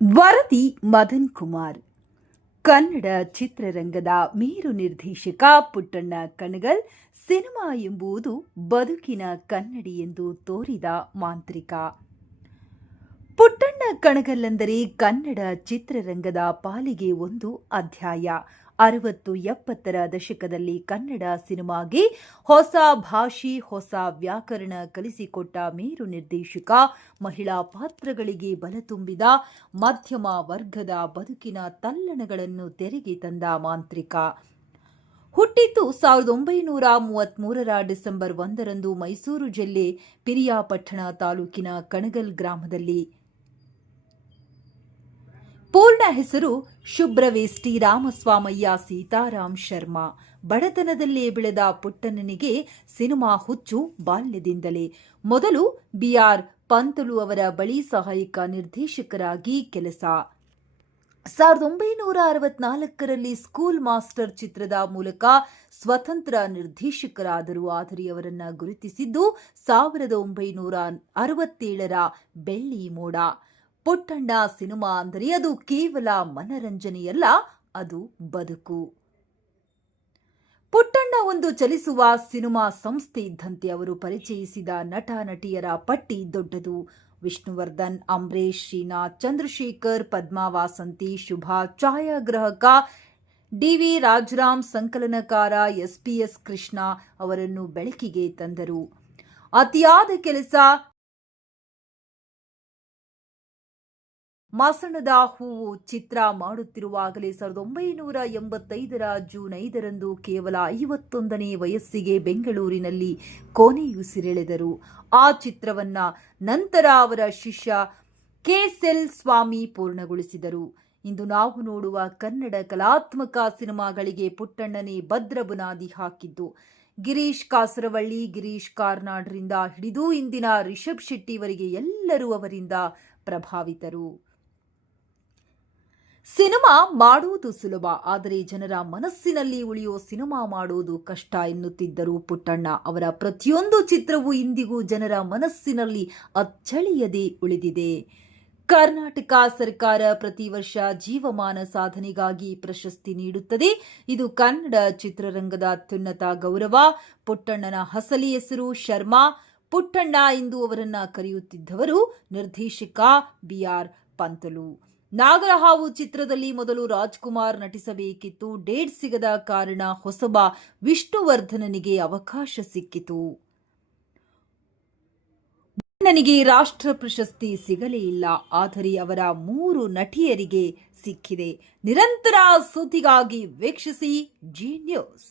ವರದಿ ಮದನ್ ಕುಮಾರ್. ಕನ್ನಡ ಚಿತ್ರರಂಗದ ಮೇರು ನಿರ್ದೇಶಕ ಪುಟ್ಟಣ್ಣ ಕಣಗಲ್ ಸಿನಿಮಾ ಎಂಬುದು ಬದುಕಿನ ಕನ್ನಡಿ ಎಂದು ತೋರಿದ ಮಾಂತ್ರಿಕ. ಪುಟ್ಟಣ್ಣ ಕಣಗಲ್ ಅಂದರೆ ಕನ್ನಡ ಚಿತ್ರರಂಗದ ಪಾಲಿಗೆ ಒಂದು ಅಧ್ಯಾಯ. 60-70ರ ದಶಕದಲ್ಲಿ ಕನ್ನಡ ಸಿನಿಮಾಗೆ ಹೊಸ ಭಾಷೆ, ಹೊಸ ವ್ಯಾಕರಣ ಕಲಿಸಿಕೊಟ್ಟ ಮೇರು ನಿರ್ದೇಶಕ, ಮಹಿಳಾ ಪಾತ್ರಗಳಿಗೆ ಬಲ ತುಂಬಿದ, ಮಧ್ಯಮ ವರ್ಗದ ಬದುಕಿನ ತಲ್ಲಣಗಳನ್ನು ತೆರೆಗೆ ತಂದ ಮಾಂತ್ರಿಕ. ಹುಟ್ಟಿದ್ದು 1933ರ ಡಿಸೆಂಬರ್ 1ರಂದು ಮೈಸೂರು ಜಿಲ್ಲೆ ಪಿರಿಯಾಪಟ್ಟಣ ತಾಲೂಕಿನ ಕಣಗಲ್ ಗ್ರಾಮದಲ್ಲಿ. ಪೂರ್ಣ ಹೆಸರು ಶುಭ್ರವೇಷ್ಟಿ ರಾಮಸ್ವಾಮಯ್ಯ ಸೀತಾರಾಮ್ ಶರ್ಮಾ. ಬಡತನದಲ್ಲೇ ಬೆಳೆದ ಪುಟ್ಟಣ್ಣನಿಗೆ ಸಿನಿಮಾ ಹುಚ್ಚು ಬಾಲ್ಯದಿಂದಲೇ. ಮೊದಲು BR ಪಂತಲು ಅವರ ಬಳಿ ಸಹಾಯಕ ನಿರ್ದೇಶಕರಾಗಿ ಕೆಲಸ. 1964ರಲ್ಲಿ ಸ್ಕೂಲ್ ಮಾಸ್ಟರ್ ಚಿತ್ರದ ಮೂಲಕ ಸ್ವತಂತ್ರ ನಿರ್ದೇಶಕರಾದರು. ಆದರೆ ಅವರನ್ನ ಗುರುತಿಸಿದ್ದು 1967ರ ಬೆಳ್ಳಿ ಮೋಡ. ಪುಟ್ಟಣ್ಣ ಸಿನಿಮಾ ಅಂದರೆ ಅದು ಕೇವಲ ಮನರಂಜನೆಯಲ್ಲ, ಅದು ಬದುಕು. ಪುಟ್ಟಣ್ಣ ಒಂದು ಚಲಿಸುವ ಸಿನಿಮಾ ಸಂಸ್ಥೆ ಇದ್ದಂತೆ. ಅವರು ಪರಿಚಯಿಸಿದ ನಟ ನಟಿಯರ ಪಟ್ಟಿ ದೊಡ್ಡದು. ವಿಷ್ಣುವರ್ಧನ್, ಅಂಬರೀಶ್, ಶ್ರೀನಾಥ್, ಚಂದ್ರಶೇಖರ್, ಪದ್ಮಾ ವಾಸಂತಿ, ಶುಭಾ, ಛಾಯಾಗ್ರಾಹಕ DV ರಾಜರಾಮ್, ಸಂಕಲನಕಾರ SPS ಕೃಷ್ಣ ಅವರನ್ನು ಬೆಳಕಿಗೆ ತಂದರು. ಅತಿಯಾದ ಕೆಲಸ. ಮಾಸಣದ ಹೂವು ಚಿತ್ರ ಮಾಡುತ್ತಿರುವಾಗಲೇ 1985ರ ಜೂನ್ 5ರಂದು ಕೇವಲ 51ನೇ ವಯಸ್ಸಿಗೆ ಬೆಂಗಳೂರಿನಲ್ಲಿ ಕೊನೆಯುಸಿರೆಳೆದರು. ಆ ಚಿತ್ರವನ್ನ ನಂತರ ಅವರ ಶಿಷ್ಯ KSL ಸ್ವಾಮಿ ಪೂರ್ಣಗೊಳಿಸಿದರು. ಇಂದು ನಾವು ನೋಡುವ ಕನ್ನಡ ಕಲಾತ್ಮಕ ಸಿನಿಮಾಗಳಿಗೆ ಪುಟ್ಟಣ್ಣನೇ ಭದ್ರ ಬುನಾದಿ ಹಾಕಿದ್ದು. ಗಿರೀಶ್ ಕಾಸರವಳ್ಳಿ, ಗಿರೀಶ್ ಕಾರ್ನಾಡ್ರಿಂದ ಹಿಡಿದು ಇಂದಿನ ರಿಷಬ್ ಶೆಟ್ಟಿವರೆಗೆ ಎಲ್ಲರೂ ಅವರಿಂದ ಪ್ರಭಾವಿತರು. ಸಿನಿಮಾ ಮಾಡುವುದು ಸುಲಭ, ಆದರೆ ಜನರ ಮನಸ್ಸಿನಲ್ಲಿ ಉಳಿಯೋ ಸಿನಿಮಾ ಮಾಡುವುದು ಕಷ್ಟ ಎನ್ನುತ್ತಿದ್ದರು ಪುಟ್ಟಣ್ಣ. ಅವರ ಪ್ರತಿಯೊಂದು ಚಿತ್ರವೂ ಇಂದಿಗೂ ಜನರ ಮನಸ್ಸಿನಲ್ಲಿ ಅಚ್ಚಳಿಯದೆ ಉಳಿದಿದೆ. ಕರ್ನಾಟಕ ಸರ್ಕಾರ ಪ್ರತಿ ವರ್ಷ ಜೀವಮಾನ ಸಾಧನೆಗಾಗಿ ಪ್ರಶಸ್ತಿ ನೀಡುತ್ತದೆ. ಇದು ಕನ್ನಡ ಚಿತ್ರರಂಗದ ಅತ್ಯುನ್ನತ ಗೌರವ. ಪುಟ್ಟಣ್ಣನ ಅಸಲಿ ಹೆಸರು ಶರ್ಮಾ. ಪುಟ್ಟಣ್ಣ ಎಂದು ಅವರನ್ನ ಕರೆಯುತ್ತಿದ್ದವರು ನಿರ್ದೇಶಕ BR ಪಂತಲು. ನಾಗರಹಾವು ಚಿತ್ರದಲ್ಲಿ ಮೊದಲು ರಾಜ್ಕುಮಾರ್ ನಟಿಸಬೇಕಿತ್ತು. ಡೇಟ್ ಸಿಗದ ಕಾರಣ ಹೊಸಬ ವಿಷ್ಣುವರ್ಧನನಿಗೆ ಅವಕಾಶ ಸಿಕ್ಕಿತು. ನನಗೆ ರಾಷ್ಟ್ರ ಪ್ರಶಸ್ತಿ ಸಿಗಲೇ ಇಲ್ಲ, ಆದರೆ ಅವರ 3 ನಟಿಯರಿಗೆ ಸಿಕ್ಕಿದೆ. ನಿರಂತರ ಸುದ್ದಿಗಾಗಿ ವೀಕ್ಷಿಸಿ G ನ್ಯೂಸ್.